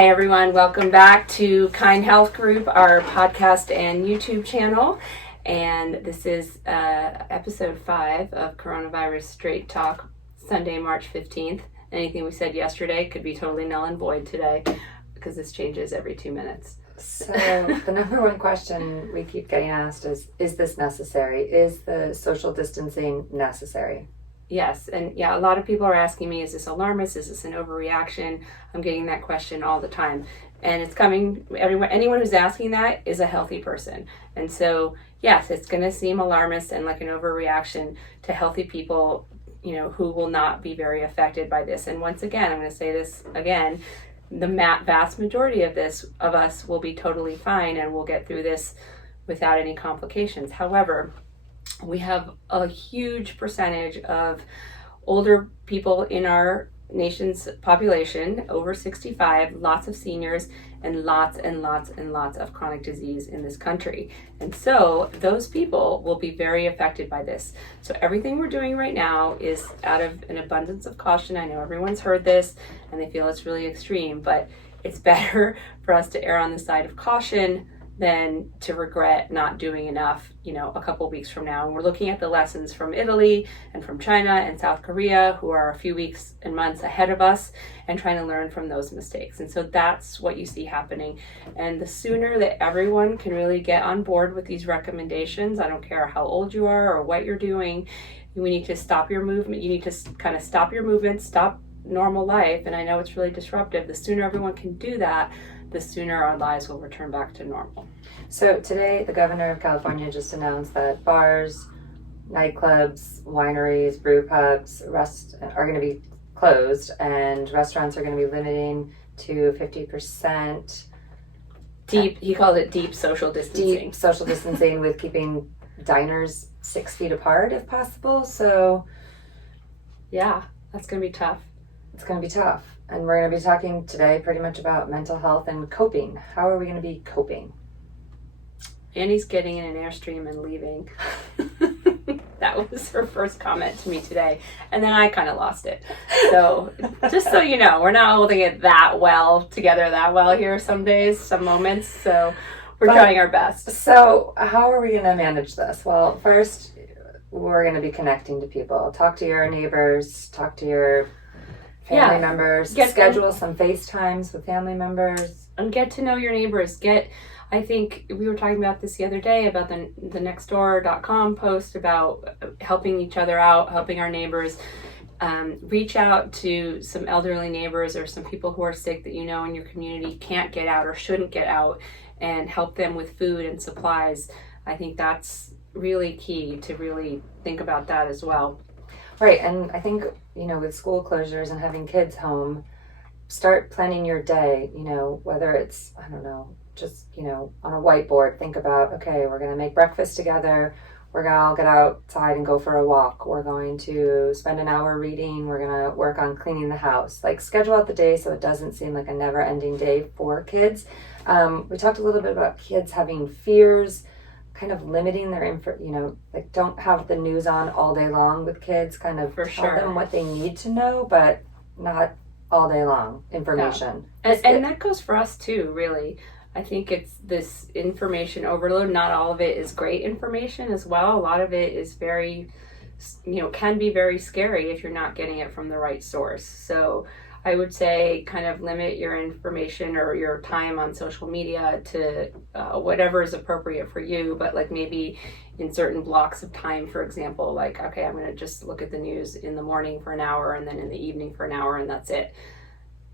Hi everyone, welcome back to Kind Health Group, our podcast and YouTube channel. And this is episode 5 of Coronavirus Straight Talk, Sunday, March 15th. Anything we said yesterday could be totally null and void today because this changes every 2 minutes. So the number one question we keep getting asked is this necessary? Is the social distancing necessary? Yes, and yeah, a lot of people are asking me, is this alarmist? Is this an overreaction? I'm getting that question all the time. And it's coming, anyone who's asking that is a healthy person. And so, yes, it's going to seem alarmist and like an overreaction to healthy people, who will not be very affected by this. And once again, I'm going to say this again, the vast majority of us will be totally fine and we'll get through this without any complications. However, we have a huge percentage of older people in our nation's population, over 65, lots of seniors, and lots of chronic disease in this country. And so those people will be very affected by this. So everything we're doing right now is out of an abundance of caution. I know everyone's heard this and they feel it's really extreme, but it's better for us to err on the side of caution than to regret not doing enough, a couple of weeks from now. And we're looking at the lessons from Italy and from China and South Korea, who are a few weeks and months ahead of us, and trying to learn from those mistakes. And so that's what you see happening. And the sooner that everyone can really get on board with these recommendations, I don't care how old you are or what you're doing, we need to stop your movement. You need to kind of stop your movement, stop normal life. And I know it's really disruptive. The sooner everyone can do that, the sooner our lives will return back to normal. So today, the governor of California just announced that bars, nightclubs, wineries, brew pubs, are going to be closed, and restaurants are going to be limiting to 50%. He called it deep social distancing. Deep social distancing with keeping diners 6 feet apart if possible. So, yeah, that's going to be tough. It's going to be tough. And we're going to be talking today pretty much about mental health and coping. How are we going to be coping? Annie's getting in an Airstream and leaving. That was her first comment to me today. And then I kind of lost it. So just so you know, we're not holding it that well here some days, some moments. So we're trying our best. So how are we going to manage this? Well, first, we're going to be connecting to people. Talk to your neighbors, talk to your family members, schedule some FaceTimes with family members. And get to know your neighbors. I think we were talking about this the other day about the nextdoor.com post about helping each other out, helping our neighbors. Reach out to some elderly neighbors or some people who are sick that in your community can't get out or shouldn't get out, and help them with food and supplies. I think that's really key to really think about that as well. Right, and I think, with school closures and having kids home, start planning your day, whether it's, just, on a whiteboard, think about, okay, we're going to make breakfast together, we're going to all get outside and go for a walk, we're going to spend an hour reading, we're going to work on cleaning the house. Like, schedule out the day so it doesn't seem like a never-ending day for kids. We talked a little bit about kids having fears, kind of limiting their don't have the news on all day long with kids, kind of tell them what they need to know, but not all day long information. Yeah. And that goes for us too, really. I think it's this information overload. Not all of it is great information as well. A lot of it is very, can be very scary if you're not getting it from the right source. So I would say kind of limit your information or your time on social media to whatever is appropriate for you, but like maybe in certain blocks of time, for example, like, okay, I'm going to just look at the news in the morning for an hour and then in the evening for an hour, and that's it.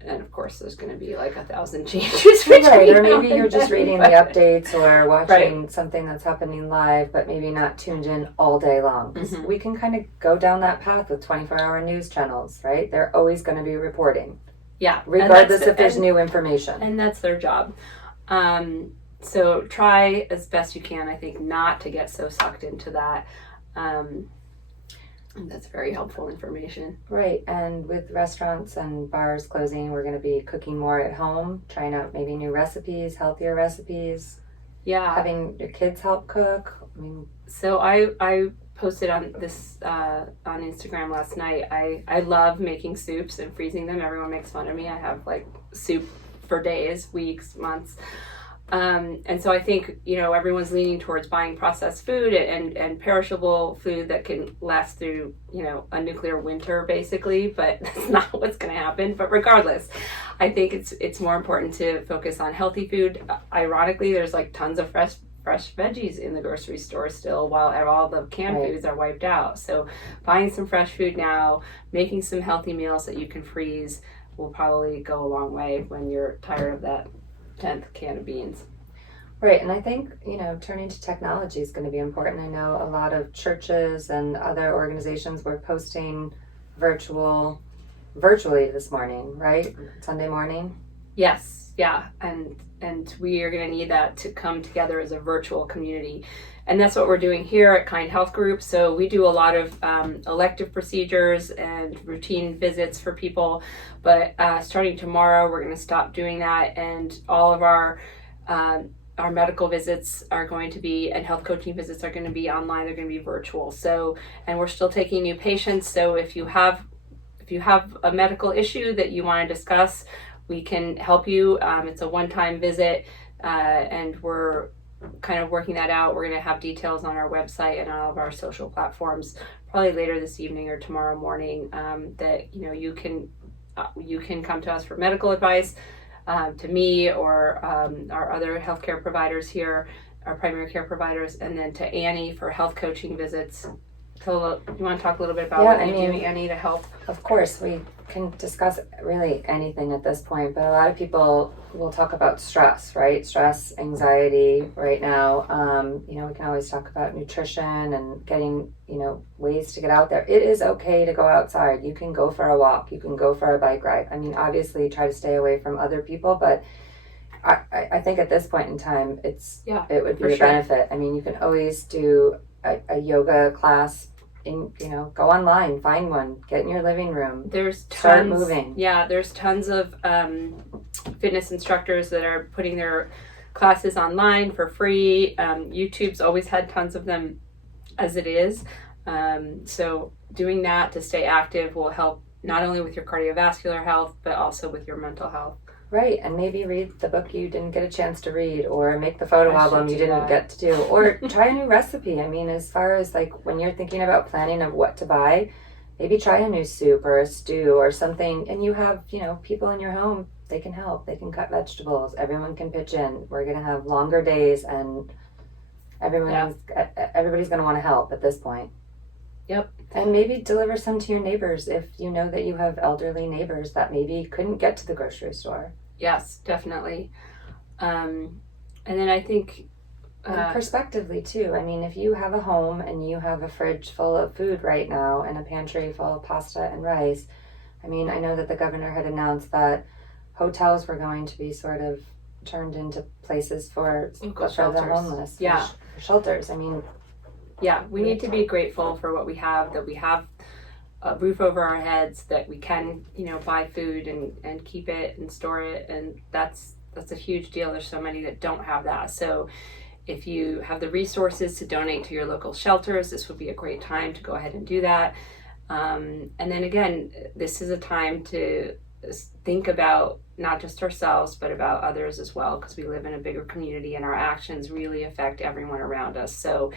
And of course, there's going to be like 1,000 changes. Right, or maybe you're just reading the updates or watching something that's happening live, but maybe not tuned in all day long. Mm-hmm. We can kind of go down that path with 24-hour news channels, right? They're always going to be reporting. Yeah. Regardless if there's new information. And that's their job. So try as best you can, I think, not to get so sucked into that. That's very helpful information. Right, and with restaurants and bars closing, we're going to be cooking more at home, trying out maybe new recipes, healthier recipes. Yeah. Having your kids help cook. So I posted on this on Instagram last night. I love making soups and freezing them. Everyone makes fun of me. I have like soup for days, weeks, months. And so I think, everyone's leaning towards buying processed food and perishable food that can last through, a nuclear winter, basically, but that's not what's going to happen. But regardless, I think it's more important to focus on healthy food. Ironically, there's like tons of fresh veggies in the grocery store still, while all the canned foods are wiped out. So buying some fresh food now, making some healthy meals that you can freeze will probably go a long way when you're tired of that 10th can of beans. Right, and I think, turning to technology is going to be important. I know a lot of churches and other organizations were posting virtually this morning, right? Sunday morning? Yes, yeah, and we are going to need that to come together as a virtual community. And that's what we're doing here at Kind Health Group. So we do a lot of elective procedures and routine visits for people. But starting tomorrow, we're going to stop doing that. And all of our medical visits are going to be, and health coaching visits are going to be online. They're going to be virtual. So, and we're still taking new patients. So if you have a medical issue that you want to discuss, we can help you. It's a one-time visit, and we're kind of working that out. We're going to have details on our website and all of our social platforms probably later this evening or tomorrow morning, that you can come to us for medical advice, to me or our other healthcare providers here, our primary care providers, and then to Annie for health coaching visits. So you want to talk a little bit about what you do, Annie, to help? Of course, we can discuss really anything at this point, but a lot of people will talk about stress, right? Stress, anxiety right now. We can always talk about nutrition and getting, ways to get out there. It is okay to go outside. You can go for a walk. You can go for a bike ride. I mean, obviously try to stay away from other people, but I think at this point in time, it would be a benefit. I mean, you can always do a yoga class, go online, find one, get in your living room. Start moving. Yeah, there's tons of fitness instructors that are putting their classes online for free. YouTube's always had tons of them as it is. So doing that to stay active will help not only with your cardiovascular health, but also with your mental health. Right, and maybe read the book you didn't get a chance to read, or make the photo album you didn't get to do, or try a new recipe. I mean, as far as like when you're thinking about planning of what to buy, maybe try a new soup or a stew or something, and you have, people in your home, they can help. They can cut vegetables. Everyone can pitch in. We're going to have longer days, and everybody's going to want to help at this point. Yep. And maybe deliver some to your neighbors if you know that you have elderly neighbors that maybe couldn't get to the grocery store. Yes, definitely. And then I think... and prospectively, too. I mean, if you have a home and you have a fridge full of food right now and a pantry full of pasta and rice, I mean, I know that the governor had announced that hotels were going to be sort of turned into places for the homeless. Yeah. For shelters. I mean... yeah, we need to be grateful for what we have, that we have a roof over our heads, that we can, buy food and keep it and store it. And that's a huge deal. There's so many that don't have that. So if you have the resources to donate to your local shelters, this would be a great time to go ahead and do that. And then again, this is a time to think about not just ourselves, but about others as well, because we live in a bigger community and our actions really affect everyone around us. So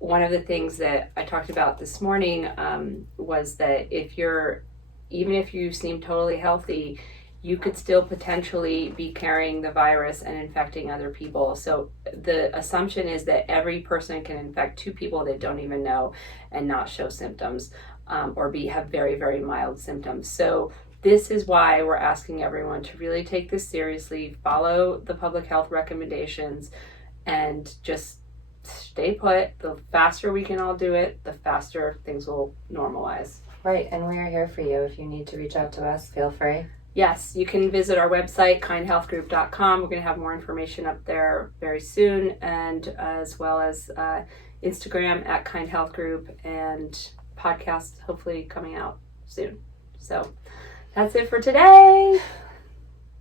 one of the things that I talked about this morning was that even if you seem totally healthy, you could still potentially be carrying the virus and infecting other people. So the assumption is that every person can infect 2 people they don't even know and not show symptoms, or have very, very mild symptoms. So this is why we're asking everyone to really take this seriously, follow the public health recommendations, and just stay put. The faster we can all do it, the faster things will normalize. Right, and we are here for you. If you need to reach out to us, feel free. Yes, you can visit our website, kindhealthgroup.com. We're going to have more information up there very soon, and as well as Instagram at Kind Health Group, and podcast hopefully coming out soon. So that's it for today.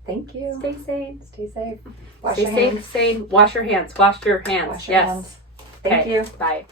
Thank you. Stay safe. Stay safe. Wash your hands. Wash your hands. Wash your hands. Wash your hands. Thank you. Bye.